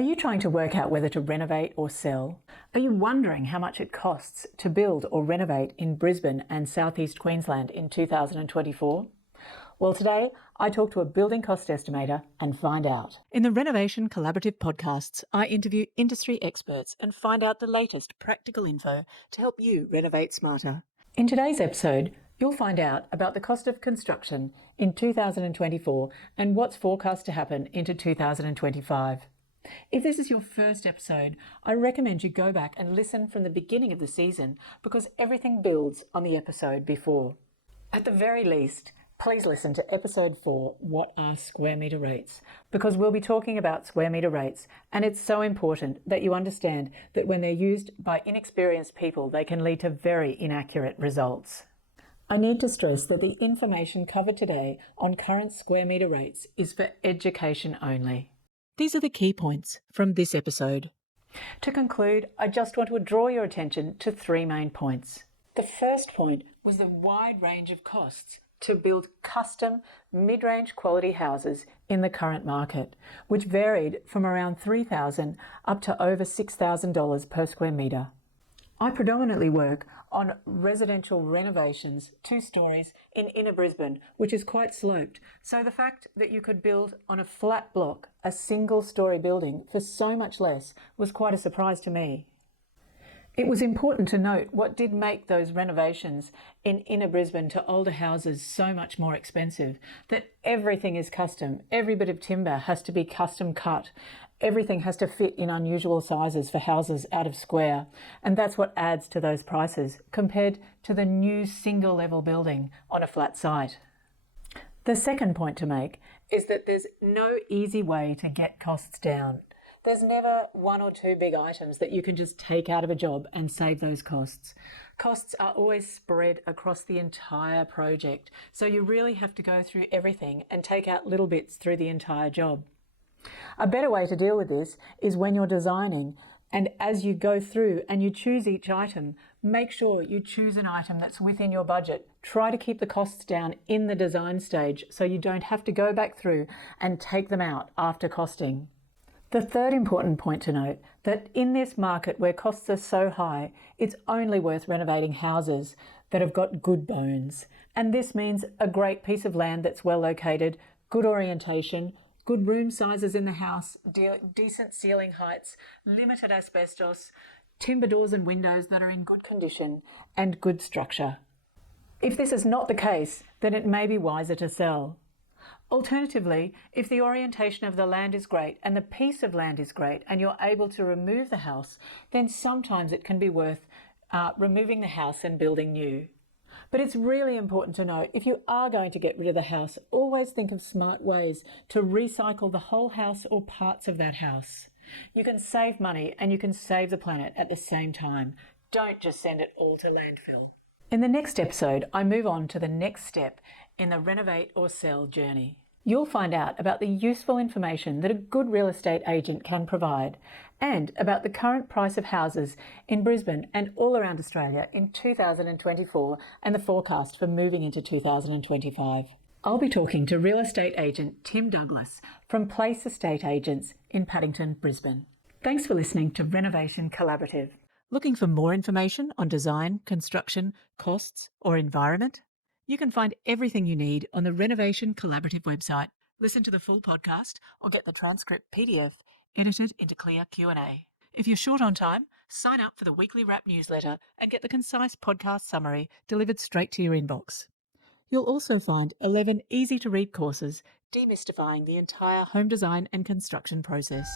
Are you trying to work out whether to renovate or sell? Are you wondering how much it costs to build or renovate in Brisbane and southeast Queensland in 2024? Well, today I talk to a building cost estimator and find out. In the Renovation Collaborative podcasts, I interview industry experts and find out the latest practical info to help you renovate smarter. In today's episode, you'll find out about the cost of construction in 2024 and what's forecast to happen into 2025. If this is your first episode, I recommend you go back and listen from the beginning of the season because everything builds on the episode before. At the very least, please listen to episode 4, What are Square Metre Rates? Because we'll be talking about square metre rates, and it's so important that you understand that when they're used by inexperienced people, they can lead to very inaccurate results. I need to stress that the information covered today on current square metre rates is for education only. These are the key points from this episode. To conclude, I just want to draw your attention to 3 main points. The first point was the wide range of costs to build custom mid-range quality houses in the current market, which varied from around $3,000 up to over $6,000 per square metre. I predominantly work on residential renovations, 2 stories in inner Brisbane, which is quite sloped. So the fact that you could build on a flat block, a single story building for so much less was quite a surprise to me. It was important to note what did make those renovations in inner Brisbane to older houses so much more expensive, that everything is custom. Every bit of timber has to be custom cut. Everything has to fit in unusual sizes for houses out of square. And that's what adds to those prices compared to the new single level building on a flat site. The second point to make is that there's no easy way to get costs down. There's never 1 or 2 big items that you can just take out of a job and save those costs. Costs are always spread across the entire project, so you really have to go through everything and take out little bits through the entire job. A better way to deal with this is when you're designing, and as you go through and you choose each item, make sure you choose an item that's within your budget. Try to keep the costs down in the design stage so you don't have to go back through and take them out after costing. The third important point to note, that in this market where costs are so high, it's only worth renovating houses that have got good bones. And this means a great piece of land that's well located, good orientation, good room sizes in the house, decent ceiling heights, limited asbestos, timber doors and windows that are in good condition, and good structure. If this is not the case, then it may be wiser to sell. Alternatively, if the orientation of the land is great and the piece of land is great and you're able to remove the house, then sometimes it can be worth removing the house and building new. But it's really important to note, if you are going to get rid of the house, always think of smart ways to recycle the whole house or parts of that house. You can save money and you can save the planet at the same time. Don't just send it all to landfill. In the next episode, I move on to the next step in the renovate or sell journey. You'll find out about the useful information that a good real estate agent can provide and about the current price of houses in Brisbane and all around Australia in 2024 and the forecast for moving into 2025. I'll be talking to real estate agent Tim Douglas from Place Estate Agents in Paddington, Brisbane. Thanks for listening to Renovation Collaborative. Looking for more information on design, construction, costs, or environment? You can find everything you need on the Renovation Collaborative website. Listen to the full podcast or get the transcript PDF edited into clear Q&A. If you're short on time, sign up for the weekly wrap newsletter and get the concise podcast summary delivered straight to your inbox. You'll also find 11 easy-to-read courses demystifying the entire home design and construction process.